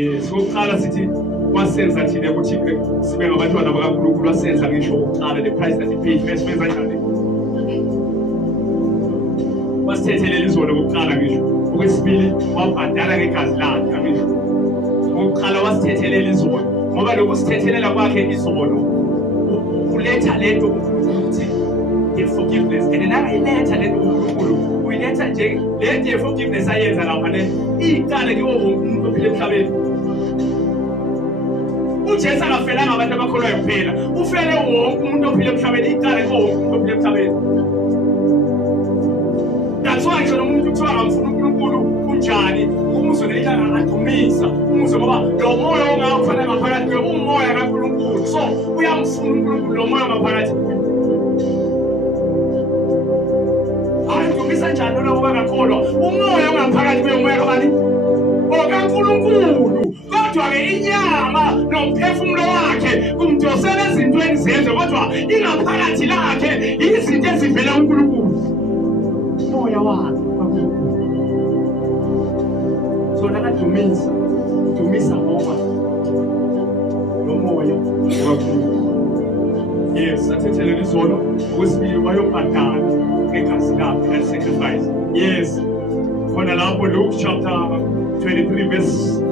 Yes, okokuqala sithi wasenza thina ukuthi sibe ngabantwana bakaNkulunkulu, wasenza ngisho okokuqala the price that he paid first. Wenza njani? Wasithethelele izono okokuqala ngisho. Okwesibili wabhadala ngegazi lakhe ngisho. Okokuqala wasithethelele izono, ngoba lokusithethelela kwakhe izono uletha lento ukuthi forgiveness, and nayiletha lento uNkulunkulu uyiletha nje lento forgiveness ayenza lapha le iqale kiwo wonke umuntu ophila emhlabeni. uJesu akafelanga abantu abakholwayo kuphela, ufele wonke umuntu ophila emhlabeni, iqale kiwo wonke umuntu ophila emhlabeni. That's why ngisho nomuntu kuthiwa ngamfuna uNkulunkulu unjani, umuzwe neyilanga angadumisa umuzwe, ngoba lo moya ongawufana ngaphakathi umoya kaNkulunkulu, so uyamfuna uNkulunkulu lo moya ngaphakathi. Njalo lokuba ngakholwa umoya ongaphakathi kwemoya kabani okaNkulunkulu, kodwa-ke inyama nomphefumulo wakhe kumdosela ezintweni zenze, kodwa ingaphakathi lakhe izinto ezivela kuNkulunkulu, umoya wakhe kaNkulunkulu. So dumisa ngoba lo moya kaNkulunkulu. Yes, athethelele izono. Okwesibili wayobhadala ngegazi lakhe and sacrifice. Yes, khona lapho Luke chapter 23 verse